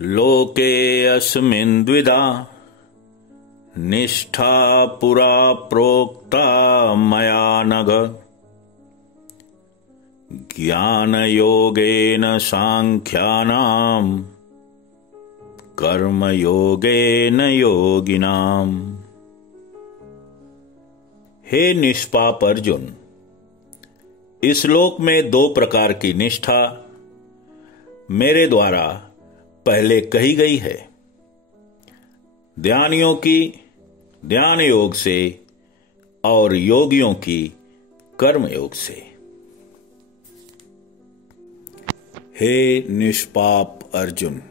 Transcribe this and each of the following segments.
लोके अस्मिन् द्विधा निष्ठा पुरा प्रोक्ता मया नघ ज्ञानयोगेन सांख्यानां कर्मयोगेन योगिनाम्। हे निष्पाप अर्जुन, इस लोक में दो प्रकार की निष्ठा मेरे द्वारा पहले कही गई है। ध्यानियों की ध्यान योग से और योगियों की कर्म योग से। हे निष्पाप अर्जुन,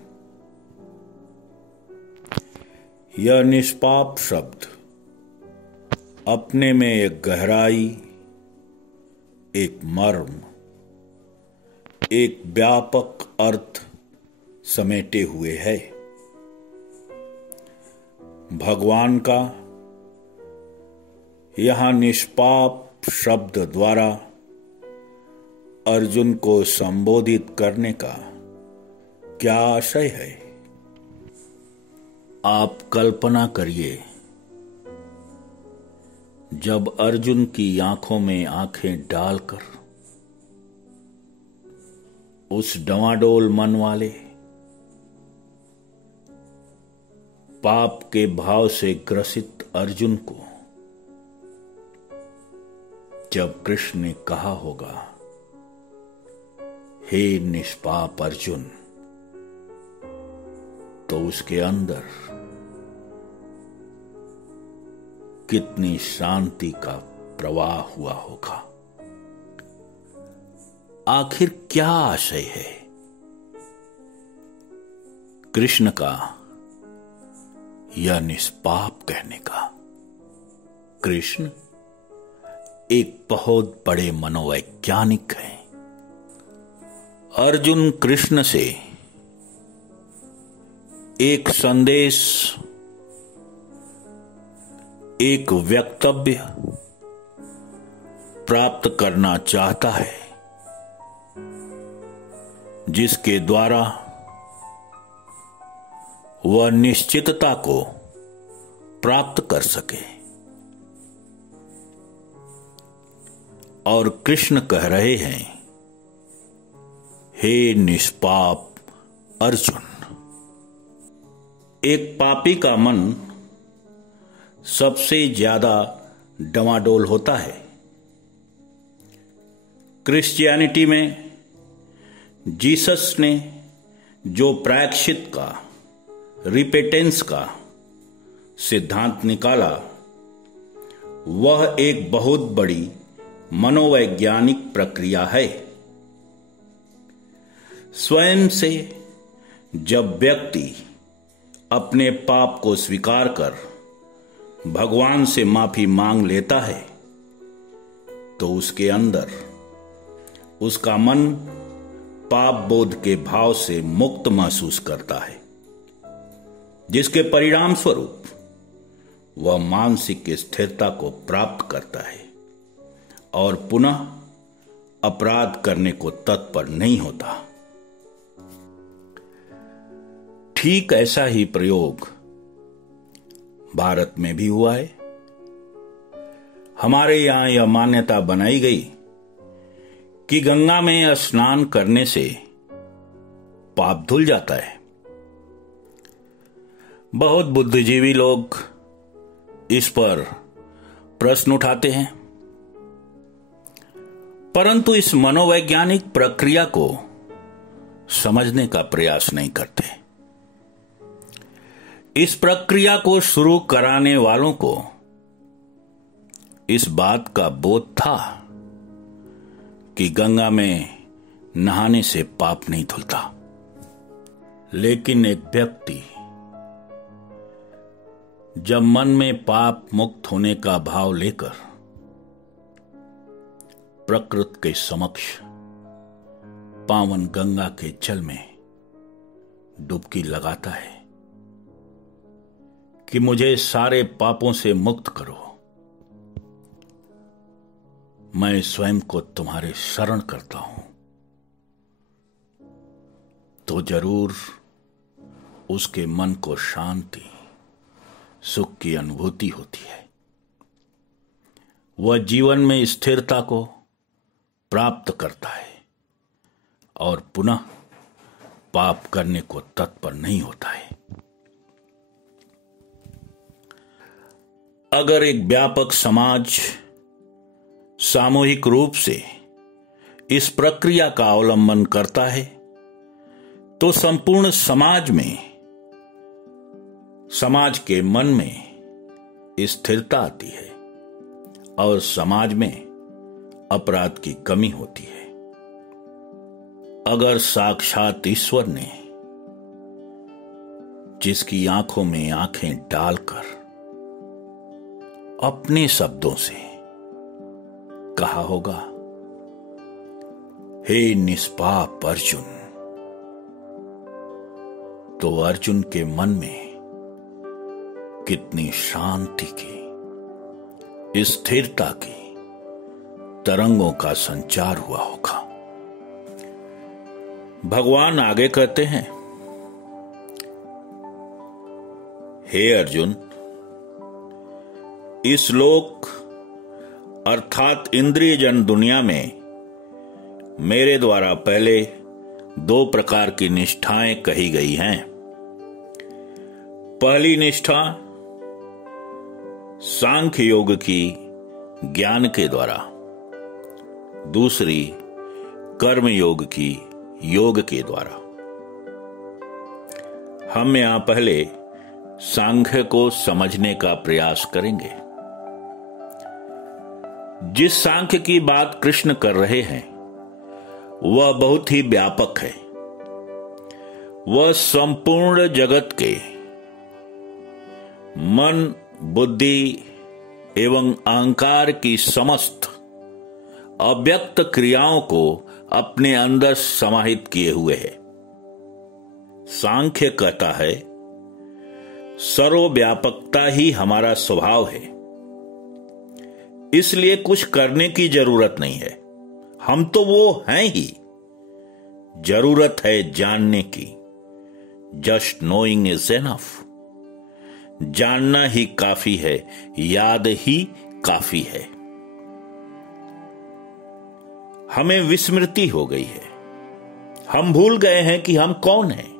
यह निष्पाप शब्द अपने में एक गहराई, एक मर्म, एक व्यापक अर्थ समेटे हुए है। भगवान का यहां निष्पाप शब्द द्वारा अर्जुन को संबोधित करने का क्या आशय है? आप कल्पना करिए, जब अर्जुन की आंखों में आंखें डालकर उस डवाडोल मन वाले, पाप के भाव से ग्रसित अर्जुन को जब कृष्ण ने कहा होगा, हे निष्पाप अर्जुन, तो उसके अंदर कितनी शांति का प्रवाह हुआ होगा। आखिर क्या आशय है कृष्ण का यह निष्पाप कहने का? कृष्ण एक बहुत बड़े मनोवैज्ञानिक हैं। अर्जुन कृष्ण से एक संदेश, एक वक्तव्य प्राप्त करना चाहता है, जिसके द्वारा वह निश्चितता को प्राप्त कर सके। और कृष्ण कह रहे हैं, हे निष्पाप अर्जुन, एक पापी का मन सबसे ज्यादा डमाडोल होता है। क्रिश्चियनिटी में जीसस ने जो प्रायश्चित का, रिपेटेंस का सिद्धांत निकाला, वह एक बहुत बड़ी मनोवैज्ञानिक प्रक्रिया है। स्वयं से जब व्यक्ति अपने पाप को स्वीकार कर भगवान से माफी मांग लेता है, तो उसके अंदर उसका मन पाप बोध के भाव से मुक्त महसूस करता है, जिसके परिणाम स्वरूप वह मानसिक स्थिरता को प्राप्त करता है और पुनः अपराध करने को तत्पर नहीं होता। ठीक ऐसा ही प्रयोग भारत में भी हुआ है। हमारे यहां यह मान्यता बनाई गई कि गंगा में स्नान करने से पाप धुल जाता है। बहुत बुद्धिजीवी लोग इस पर प्रश्न उठाते हैं, परंतु इस मनोवैज्ञानिक प्रक्रिया को समझने का प्रयास नहीं करते। इस प्रक्रिया को शुरू कराने वालों को इस बात का बोध था कि गंगा में नहाने से पाप नहीं धुलता। लेकिन एक व्यक्ति जब मन में पाप मुक्त होने का भाव लेकर प्रकृति के समक्ष पावन गंगा के जल में डुबकी लगाता है कि मुझे सारे पापों से मुक्त करो, मैं स्वयं को तुम्हारे शरण करता हूं, तो जरूर उसके मन को शांति, सुख की अनुभूति होती है। वह जीवन में स्थिरता को प्राप्त करता है और पुनः पाप करने को तत्पर नहीं होता है। अगर एक व्यापक समाज सामूहिक रूप से इस प्रक्रिया का अवलंबन करता है तो संपूर्ण समाज के मन में स्थिरता आती है और समाज में अपराध की कमी होती है। अगर साक्षात ईश्वर ने, जिसकी आंखों में आंखें डालकर अपने शब्दों से कहा होगा, हे निष्पाप अर्जुन, तो अर्जुन के मन में कितनी शांति की, स्थिरता की तरंगों का संचार हुआ होगा। भगवान आगे कहते हैं, हे अर्जुन, इस लोक अर्थात इंद्रियजन दुनिया में मेरे द्वारा पहले 2 प्रकार की निष्ठाएं कही गई हैं। पहली निष्ठा सांख्य योग की ज्ञान के द्वारा, दूसरी कर्म योग की योग के द्वारा। हम यहां पहले सांख्य को समझने का प्रयास करेंगे। जिस सांख्य की बात कृष्ण कर रहे हैं वह बहुत ही व्यापक है। वह संपूर्ण जगत के मन, बुद्धि एवं अहंकार की समस्त अव्यक्त क्रियाओं को अपने अंदर समाहित किए हुए है। सांख्य कहता है, सर्वव्यापकता ही हमारा स्वभाव है, इसलिए कुछ करने की जरूरत नहीं है। हम तो वो हैं ही। जरूरत है जानने की। Just knowing is enough. जानना ही काफी है, याद ही काफी है। हमें विस्मृति हो गई है। हम भूल गए हैं कि हम कौन हैं।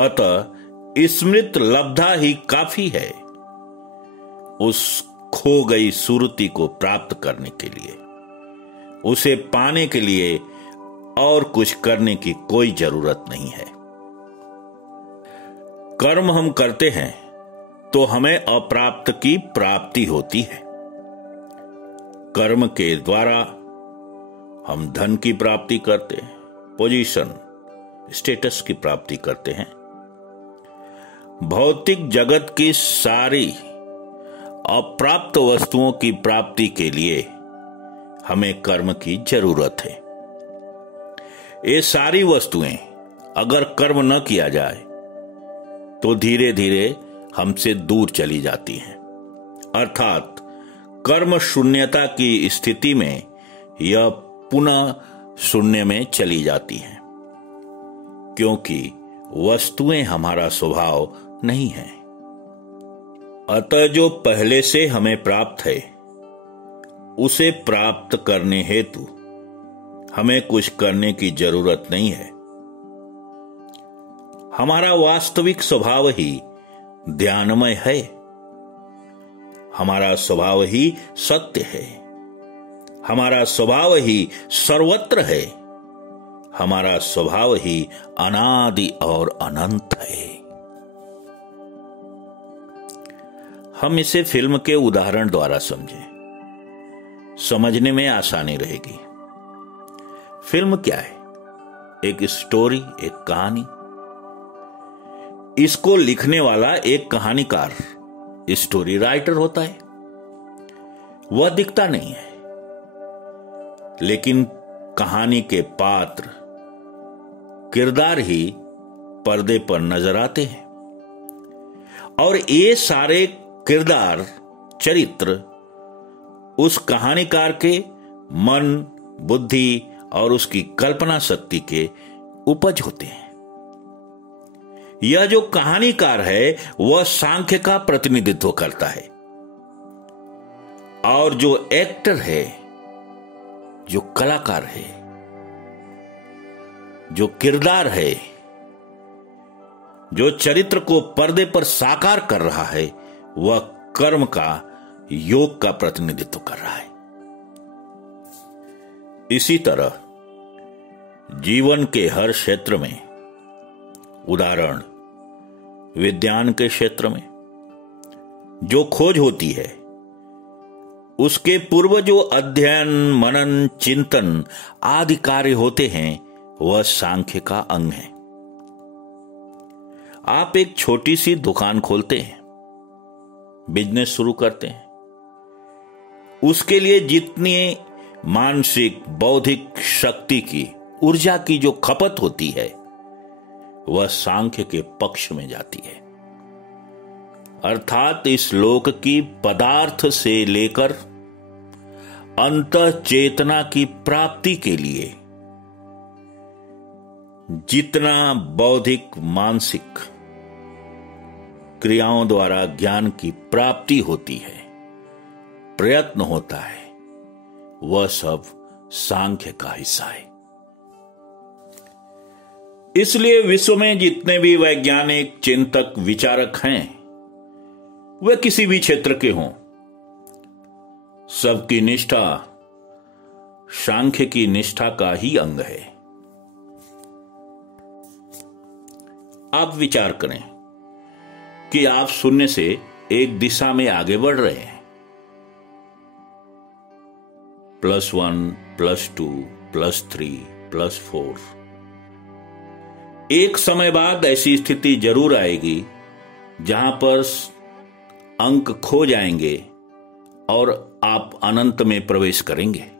अतः स्मृत लब्धा ही काफी है उस खो गई सुरति को प्राप्त करने के लिए। उसे पाने के लिए और कुछ करने की कोई जरूरत नहीं है। कर्म हम करते हैं तो हमें अप्राप्त की प्राप्ति होती है। कर्म के द्वारा हम धन की प्राप्ति करते हैं, पोजीशन, स्टेटस की प्राप्ति करते हैं। भौतिक जगत की सारी अप्राप्त वस्तुओं की प्राप्ति के लिए हमें कर्म की जरूरत है। ये सारी वस्तुएं अगर कर्म न किया जाए तो धीरे धीरे हमसे दूर चली जाती हैं। अर्थात कर्म शून्यता की स्थिति में यह पुनः शून्य में चली जाती हैं, क्योंकि वस्तुएं हमारा स्वभाव नहीं है। अतः जो पहले से हमें प्राप्त है उसे प्राप्त करने हेतु हमें कुछ करने की जरूरत नहीं है। हमारा वास्तविक स्वभाव ही ध्यानमय है। हमारा स्वभाव ही सत्य है। हमारा स्वभाव ही सर्वत्र है। हमारा स्वभाव ही अनादि और अनंत है। हम इसे फिल्म के उदाहरण द्वारा समझें, समझने में आसानी रहेगी। फिल्म क्या है? एक स्टोरी, एक कहानी। इसको लिखने वाला एक कहानीकार, स्टोरी राइटर होता है। वह दिखता नहीं है, लेकिन कहानी के पात्र, किरदार ही पर्दे पर नजर आते हैं। और ये सारे किरदार, चरित्र उस कहानीकार के मन, बुद्धि और उसकी कल्पना शक्ति के उपज होते हैं। यह जो कहानीकार है वह सांख्य का प्रतिनिधित्व करता है, और जो एक्टर है, जो कलाकार है, जो किरदार है, जो चरित्र को पर्दे पर साकार कर रहा है, वह कर्म का, योग का प्रतिनिधित्व कर रहा है। इसी तरह जीवन के हर क्षेत्र में, उदाहरण विज्ञान के क्षेत्र में जो खोज होती है, उसके पूर्व जो अध्ययन, मनन, चिंतन आदि कार्य होते हैं, वह सांख्य का अंग है। आप एक छोटी सी दुकान खोलते हैं, बिजनेस शुरू करते हैं, उसके लिए जितनी मानसिक, बौद्धिक शक्ति की, ऊर्जा की जो खपत होती है, वह सांख्य के पक्ष में जाती है। अर्थात इस लोक की पदार्थ से लेकर अंतः चेतना की प्राप्ति के लिए जितना बौद्धिक, मानसिक क्रियाओं द्वारा ज्ञान की प्राप्ति होती है, प्रयत्न होता है, वह सब सांख्य का हिस्सा है। इसलिए विश्व में जितने भी वैज्ञानिक, चिंतक, विचारक हैं, वे किसी भी क्षेत्र के हों, सबकी निष्ठा सांख्य की निष्ठा का ही अंग है। आप विचार करें कि आप शून्य से एक दिशा में आगे बढ़ रहे हैं, +1, +2, +3, +4। एक समय बाद ऐसी स्थिति जरूर आएगी जहां पर अंक खो जाएंगे और आप अनंत में प्रवेश करेंगे।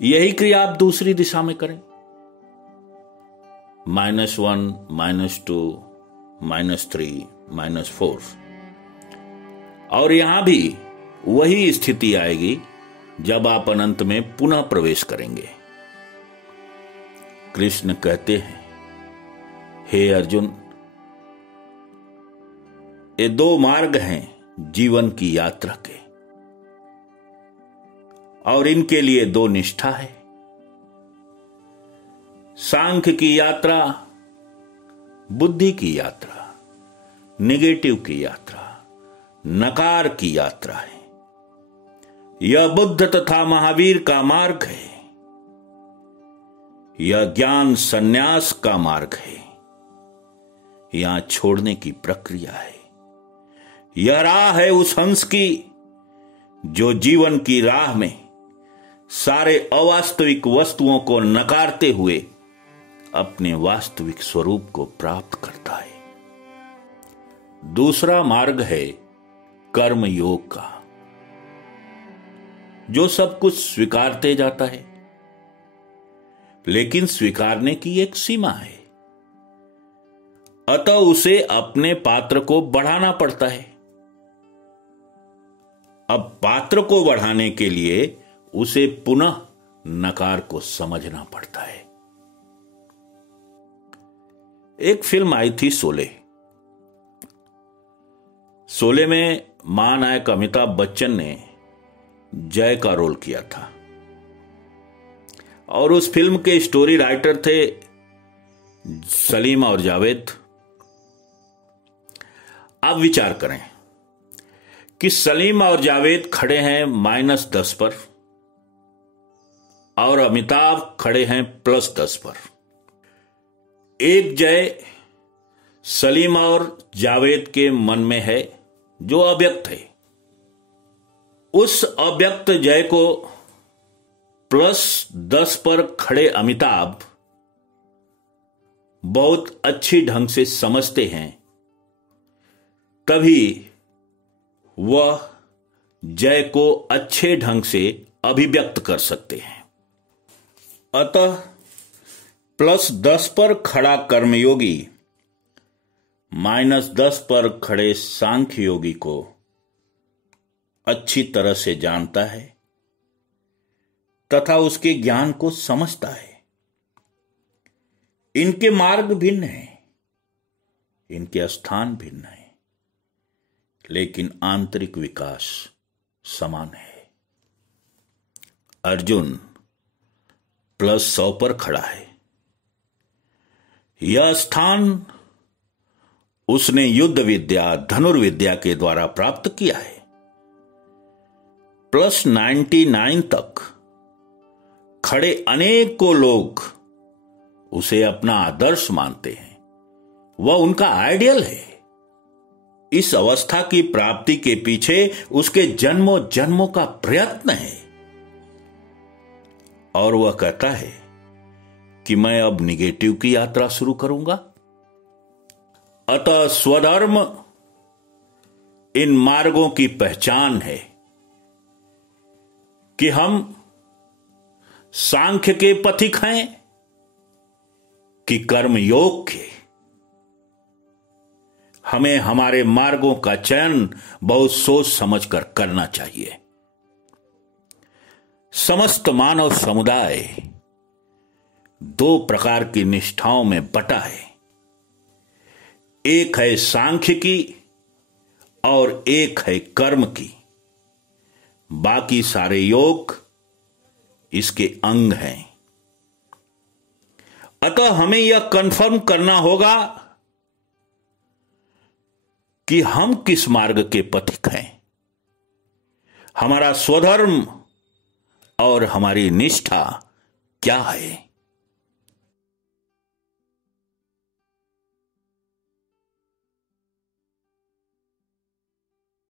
यही क्रिया आप दूसरी दिशा में करें, -1, -2, -3, -4, और यहां भी वही स्थिति आएगी जब आप अनंत में पुनः प्रवेश करेंगे। कृष्ण कहते हैं, हे अर्जुन, ये 2 मार्ग हैं जीवन की यात्रा के, और इनके लिए 2 निष्ठा है। सांख्य की यात्रा बुद्धि की यात्रा, नेगेटिव की यात्रा, नकार की यात्रा है। यह बुद्ध तथा महावीर का मार्ग है। यह ज्ञान संन्यास का मार्ग है। यहां छोड़ने की प्रक्रिया है। यह राह है उस हंस की जो जीवन की राह में सारे अवास्तविक वस्तुओं को नकारते हुए अपने वास्तविक स्वरूप को प्राप्त करता है। दूसरा मार्ग है कर्म योग का, जो सब कुछ स्वीकारते जाता है, लेकिन स्वीकारने की एक सीमा है। अतः उसे अपने पात्र को बढ़ाना पड़ता है। अब पात्र को बढ़ाने के लिए उसे पुनः नकार को समझना पड़ता है। एक फिल्म आई थी शोले। शोले में महानायक अमिताभ बच्चन ने जय का रोल किया था, और उस फिल्म के स्टोरी राइटर थे सलीम और जावेद। आप विचार करें कि सलीम और जावेद खड़े हैं -10 पर और अमिताभ खड़े हैं +10 पर। एक जय सलीम और जावेद के मन में है जो अव्यक्त है। उस अव्यक्त जय को +10 पर खड़े अमिताभ बहुत अच्छी ढंग से समझते हैं, तभी वह जय को अच्छे ढंग से अभिव्यक्त कर सकते हैं। अतः +10 पर खड़ा कर्मयोगी -10 पर खड़े सांख्य योगी को अच्छी तरह से जानता है तथा उसके ज्ञान को समझता है। इनके मार्ग भिन्न हैं, इनके स्थान भिन्न हैं, लेकिन आंतरिक विकास समान है। अर्जुन +100 पर खड़ा है। यह स्थान उसने युद्ध विद्या, धनुर्विद्या के द्वारा प्राप्त किया है। +99 तक खड़े अनेकों लोग उसे अपना आदर्श मानते हैं, वह उनका आइडियल है। इस अवस्था की प्राप्ति के पीछे उसके जन्मों जन्मों का प्रयत्न है, और वह कहता है कि मैं अब निगेटिव की यात्रा शुरू करूंगा। अतः स्वधर्म इन मार्गों की पहचान है कि हम सांख्य के पथिक हैं कि कर्म योग के। हमें हमारे मार्गों का चयन बहुत सोच समझकर करना चाहिए। समस्त मानव समुदाय 2 प्रकार की निष्ठाओं में बटा है। एक है सांख्य की और एक है कर्म की। बाकी सारे योग इसके अंग हैं। अतः हमें यह कंफर्म करना होगा कि हम किस मार्ग के पथिक हैं। हमारा स्वधर्म और हमारी निष्ठा क्या है।